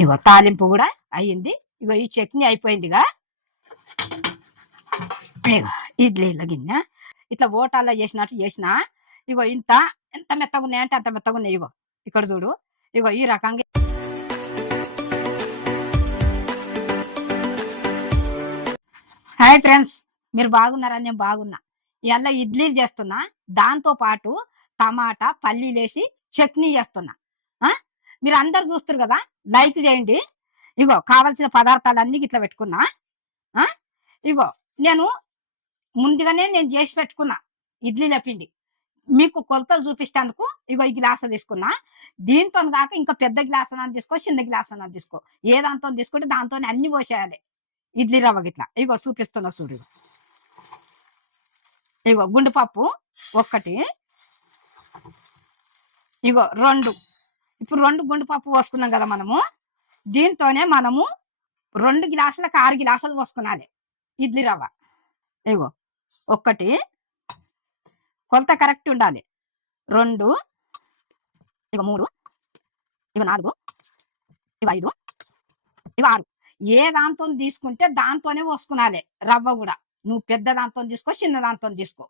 ఇగో తాలింపు కూడా అయ్యింది. ఇగో ఈ చట్నీ అయిపోయిందిగా. ఇగో ఇడ్లీల గిన్నె ఇట్లా ఓటాల్లో చేసినట్టు చేసిన. ఇగో ఎంత మెత్తగా ఉన్నాయంటే అంత మెత్తగా ఉన్నాయి. ఇగో ఇక్కడ చూడు. ఇగో ఈ రకంగా. హాయ్ ఫ్రెండ్స్, మీరు బాగున్నారని నేను బాగున్నా. ఇవాళ ఇడ్లీలు చేస్తున్నా. దాంతో పాటు టమాటా పల్లీలేసి చట్నీ చేస్తున్నా. మీరు అందరు చూస్తారు కదా, లైక్ చేయండి. ఇగో కావలసిన పదార్థాలన్నీ ఇట్లా పెట్టుకున్నా. ఇగో నేను ముందుగానే చేసి పెట్టుకున్నా ఇడ్లీల పిండి. మీకు కొలతలు చూపిస్తానుకు ఇగో ఈ గ్లాసు తీసుకున్నా. దీంతో కాక ఇంకా పెద్ద గ్లాస్ అన్నది తీసుకో, చిన్న గ్లాస్ అన్నది తీసుకో. ఏ దాంతో తీసుకుంటే దాంతో అన్ని పోసేయాలి ఇడ్లీ రవ్వ గిట్లా. ఇగో చూపిస్తున్నా చూడు. ఇగో గుండుపప్పు ఒక్కటి, ఇగో 2. ఇప్పుడు 2 గుండుపప్పు పోసుకున్నాం కదా మనము. దీంతోనే మనము 2 గ్లాసులకు 6 గ్లాసులు పోసుకున్నాలి ఇడ్లీ రవ్వ. ఇగో ఒక్కటి, కొలత కరెక్ట్ ఉండాలి. 2, ఇగో 3, ఇగో 4, ఇగో 5, ఇగో 6. ఏ దాంతో తీసుకుంటే దాంతోనే పోసుకునాలి రవ్వ కూడా. నువ్వు పెద్ద దాంతో తీసుకో, చిన్న దాంతో తీసుకో.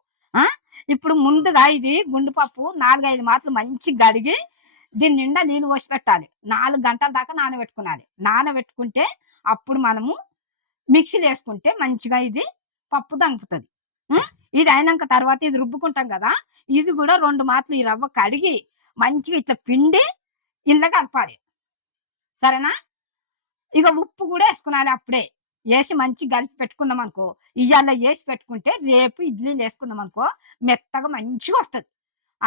ఇప్పుడు ముందుగా ఇది గుండుపప్పు 4-5 మాటలు మంచి గడిగి దీని నిండా నీళ్ళు పోసి పెట్టాలి. 4 గంటల దాకా నానబెట్టుకునాలి. నానబెట్టుకుంటే అప్పుడు మనము మిక్సీలు వేసుకుంటే మంచిగా ఇది పప్పు దంగుతుంది. ఇది అయినాక తర్వాత ఇది రుబ్బుకుంటాం కదా, ఇది కూడా 2 మాటలు ఈ రవ్వ కడిగి మంచిగా ఇట్లా పిండి ఇంట్లో కలపాలి. సరేనా? ఇక ఉప్పు కూడా వేసుకున్నాలి. అప్పుడే వేసి మంచి కలిపి పెట్టుకుందాం అనుకో. ఇవాళ వేసి పెట్టుకుంటే రేపు ఇడ్లీలు వేసుకుందాం అనుకో, మెత్తగా మంచిగా వస్తుంది.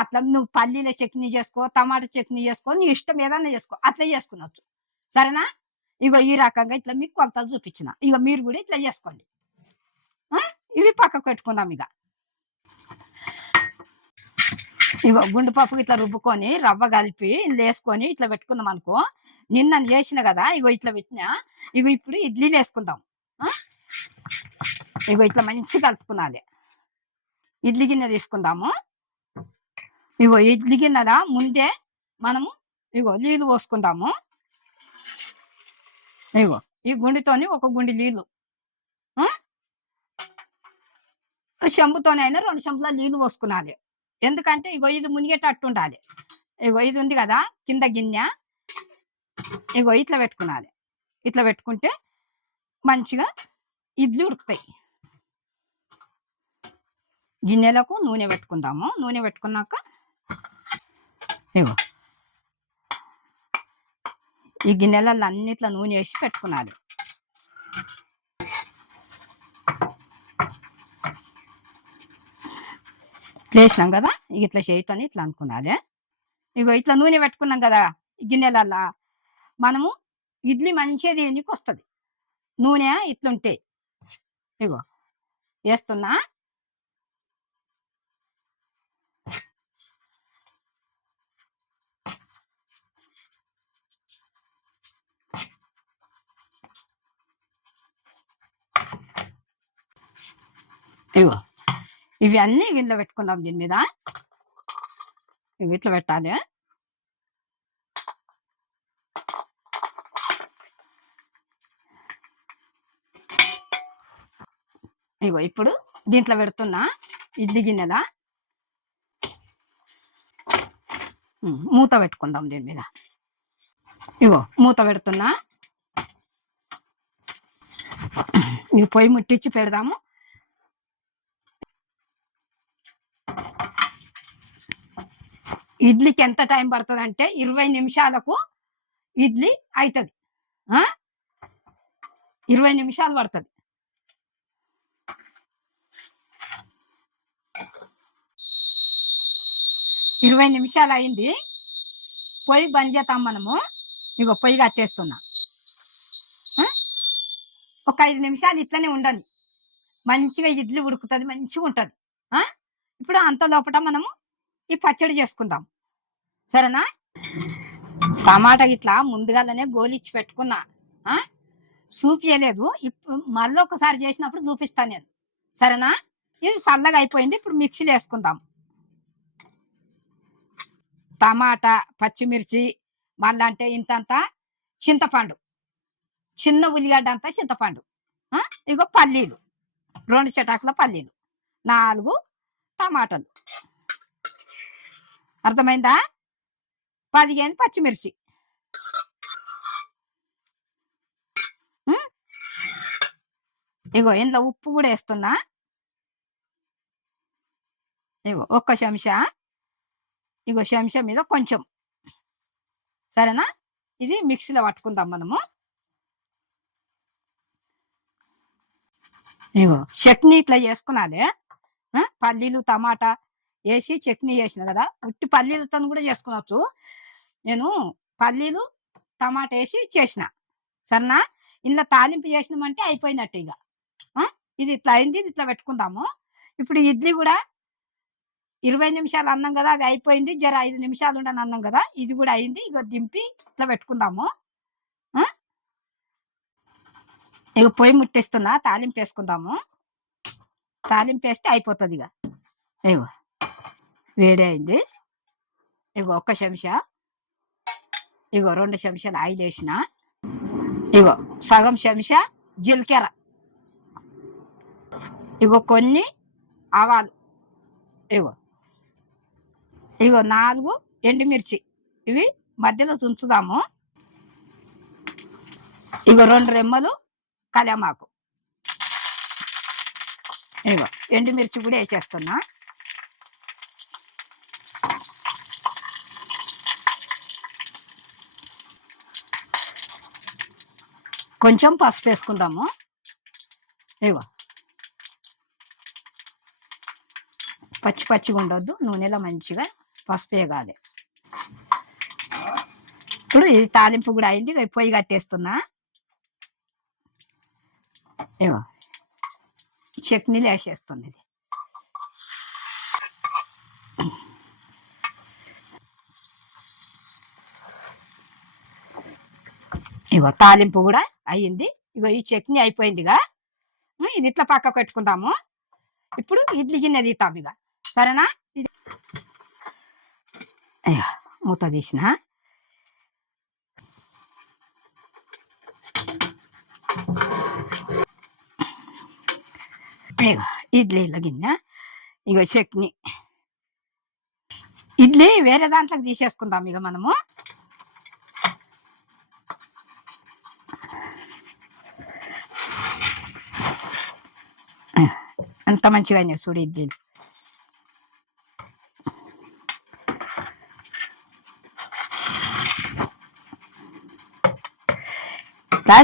అట్లా నువ్వు పల్లీల చట్నీ చేసుకో, టమాటా చట్నీ చేసుకో, నీ ఇష్టం ఏదన్నా చేసుకో, అట్లా చేసుకునవచ్చు. సరేనా? ఇగో ఈ రకంగా ఇట్లా మీకు కొలతలు చూపించిన. ఇక మీరు కూడా ఇట్లా చేసుకోండి. ఇవి పక్కకు పెట్టుకుందాం. ఇగో గుండుపప్పు ఇట్లా రుబ్బుకొని రవ్వ కలిపి వేసుకొని ఇట్లా పెట్టుకుందాం అనుకో. నిన్న చేసిన కదా, ఇగో ఇట్లా పెట్టినా. ఇగో ఇప్పుడు ఇడ్లీలు వేసుకుందాం. ఇగో ఇట్లా మంచిగా కలుపుకునాలి. ఇడ్లీ గిన్నె తీసుకుందాము. ఇగో ఇడ్లీ గిన్నెల ముందే మనము ఇగో నీళ్ళు పోసుకుందాము. ఇగో ఈ గుండితోని 1 గుండి నీళ్ళు, చెంబుతోనైనా 2 చెంబుల నీళ్ళు పోసుకునాలి. ఎందుకంటే ఇగో ఇది మునిగేటట్టు ఉండాలి. ఇగో ఇది ఉంది కదా కింద గిన్నె, ఇగో ఇట్లా పెట్టుకునాలి. ఇట్లా పెట్టుకుంటే మంచిగా ఇడ్లీ ఉడుకుతాయి. గిన్నెలకు నూనె పెట్టుకుందాము. నూనె పెట్టుకున్నాక ఇగో ఈ గిన్నెలలో అన్నిట్లో నూనె వేసి పెట్టుకునాలి. వేసినాం కదా, ఇట్లా చేయితోని ఇట్లా అనుకునాలి. ఇగో ఇట్లా నూనె పెట్టుకున్నాం కదా ఈ గిన్నెలల్లా, మనము ఇడ్లీ మంచిగా దీనికి వస్తుంది. నూనె ఇట్లుంటే ఇగో వేస్తున్నా. ఇగో ఇవి అన్నీ గిన్నెలో పెట్టుకుందాం. దీని మీద ఇగో ఇట్లా పెట్టాలి. ఇగో ఇప్పుడు దీంట్లో పెడుతున్నా ఇడ్లీ గిన్నెల. మూత పెట్టుకుందాం దీని మీద. ఇగో మూత పెడుతున్నా. ఇవి పొయ్యి ముట్టించి పెడదాము. ఇడ్లీకి ఎంత టైం పడుతుంది అంటే 20 నిమిషాలకు ఇడ్లీ అవుతుంది. 20 నిమిషాలు పడుతుంది. ఇరవై నిమిషాలు అయింది. పొయ్యి బంద్ చేద్దాం మనము. ఇగో పొయ్యి కట్టేస్తున్నా. ఒక 5 నిమిషాలు ఇట్లనే ఉండండి. మంచిగా ఇడ్లీ ఉడుకుతుంది, మంచిగా ఉంటుంది. ఇప్పుడు అంత లోపల మనము ఈ పచ్చడి చేసుకుందాం. సరేనా? టమాటా ఇట్లా ముందుగానే గోలిచ్చి పెట్టుకున్నా. చూపించలేదు, ఇప్పుడు మళ్ళీ ఒకసారి చేసినప్పుడు చూపిస్తాను నేను. సరేనా? ఇది చల్లగా అయిపోయింది. ఇప్పుడు మిక్సీలో వేసుకుందాం. టమాటా, పచ్చిమిర్చి, మళ్ళీ అంటే ఇంతంత చింతపండు, చిన్న ఉల్లిగడ్డ అంతా చింతపండు, ఇగో పల్లీలు, 2 చటాకుల పల్లీలు, 4 టమాటాలు, అర్థమైందా? 15 పచ్చిమిర్చి, ఇగో ఇందులో ఉప్పు కూడా వేస్తున్నా, ఇగో 1 చెంచా, ఇగో చెంచా మీద కొంచెం, సరేనా? ఇది మిక్సీలో పట్టుకుందాం మనము. ఇగో చట్నీ ఇట్లా చేసుకున్నదే, పల్లీలు టమాటా వేసి చట్నీ చేసిన కదా, ఉట్టి పల్లీలతో కూడా చేసుకునవచ్చు. నేను పల్లీలు టమాటా వేసి చేసిన, సరేనా? ఇందులో తాలింపు చేసినామంటే అయిపోయినట్టు. ఇక ఇది ఇట్లా అయింది, ఇది ఇట్లా పెట్టుకుందాము. ఇప్పుడు ఇడ్లీ కూడా 20 నిమిషాలు అన్నం కదా, అది అయిపోయింది. జర 5 నిమిషాలు ఉండని అన్నం కదా, ఇది కూడా అయింది. ఇక దింపి ఇట్లా పెట్టుకుందాము. ఇక పొయ్యి ముట్టిస్తున్నా, తాలింపు వేసుకుందాము. తాలింపు వేస్తే అయిపోతుంది. ఇక ఇగో వేడి అయింది. ఇగో 1 చెంచా, ఇగో 2 చెంచాలు ఆయిల్ వేసిన, ఇగో సగం చెంచా జీలకర్ర, ఇగో కొన్ని ఆవాలు, ఇగో ఇగో 4 ఎండుమిర్చి, ఇవి మధ్యలో తుంచుదాము. ఇగో 2 రెమ్మలు కళ్యామాకు, ఇగో ఎండుమిర్చి కూడా వేసేస్తున్నా. కొంచెం పసుపు వేసుకుందాము. ఇగో పచ్చి పచ్చిగా ఉండొద్దు, నూనెలో మంచిగా పసుపు వేగాలి. ఇప్పుడు ఇది తాలింపు కూడా అయింది. పొయ్యి కట్టేస్తున్నా. ఇగో చట్నీలు వేసేస్తుంది. ఇగో తాలింపు కూడా అయ్యింది. ఇగో ఈ చట్నీ అయిపోయిందిగా, ఇది ఇట్లా పక్క పెట్టుకుందాము. ఇప్పుడు ఇడ్లీ గిన్నె తీస్తాం ఇక, సరేనా? ఇది మూత తీసిన, ఇగో ఇడ్లీల గిన్నె, ఇగో చట్నీ. ఇడ్లీ వేరే దాంట్లోకి తీసేసుకుందాం ఇక మనము. ఎంత మంచిగా అయినాయి చూడు ఇడ్లీలు.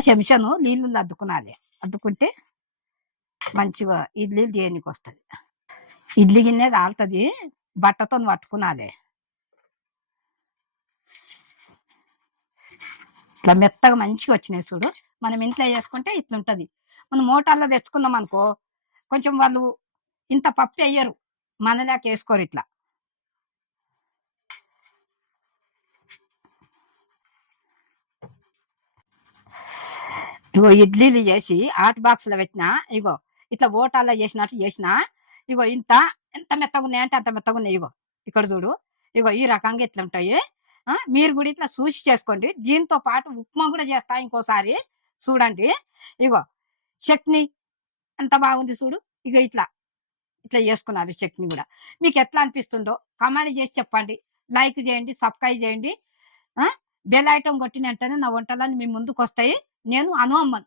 చెంచాను నీళ్ళు అద్దుకునాలి, అద్దుకుంటే మంచిగా ఇడ్లీలు దేనికి వస్తుంది. ఇడ్లీ గిన్నె కాలుతుంది, బట్టతో పట్టుకునాలి. ఇట్లా మెత్తగా మంచిగా వచ్చినాయి చూడు. మనం ఇంట్లో చేసుకుంటే ఇట్లుంటది. మనం మోటార్లో తెచ్చుకుందాం అనుకో, కొంచెం వాళ్ళు ఇంత పప్పు వేయరు, మనలాక వేసుకోరు. ఇట్లా ఇగో ఇడ్లీలు చేసి హాట్ బాక్స్లో పెట్టినా, ఇగో ఇట్లా ఓటాల్లో చేసినట్టు చేసినా, ఇగో ఇంత ఎంత మెత్తగా ఉన్నాయంటే అంత మెత్తగా ఉన్నాయి. ఇగో ఇక్కడ చూడు, ఇగో ఈ రకంగా ఇట్లా ఉంటాయి. మీరు కూడా ఇట్లా చూసి చేసుకోండి. దీంతో పాటు ఉప్మా కూడా చేస్తా ఇంకోసారి, చూడండి. ఇగో చట్నీ ఎంత బాగుంది చూడు. ఇగో ఇట్లా ఇట్లా చేసుకున్నారు చట్నీ కూడా. మీకు ఎట్లా అనిపిస్తుందో కామెంట్ చేసి చెప్పండి. లైక్ చేయండి, సబ్స్క్రైబ్ చేయండి. బెల్ ఐటమ్ కొట్టిన వెంటనే నా వంటలన్నీ మీ ముందుకు వస్తాయి. నేను అను అమ్మన్.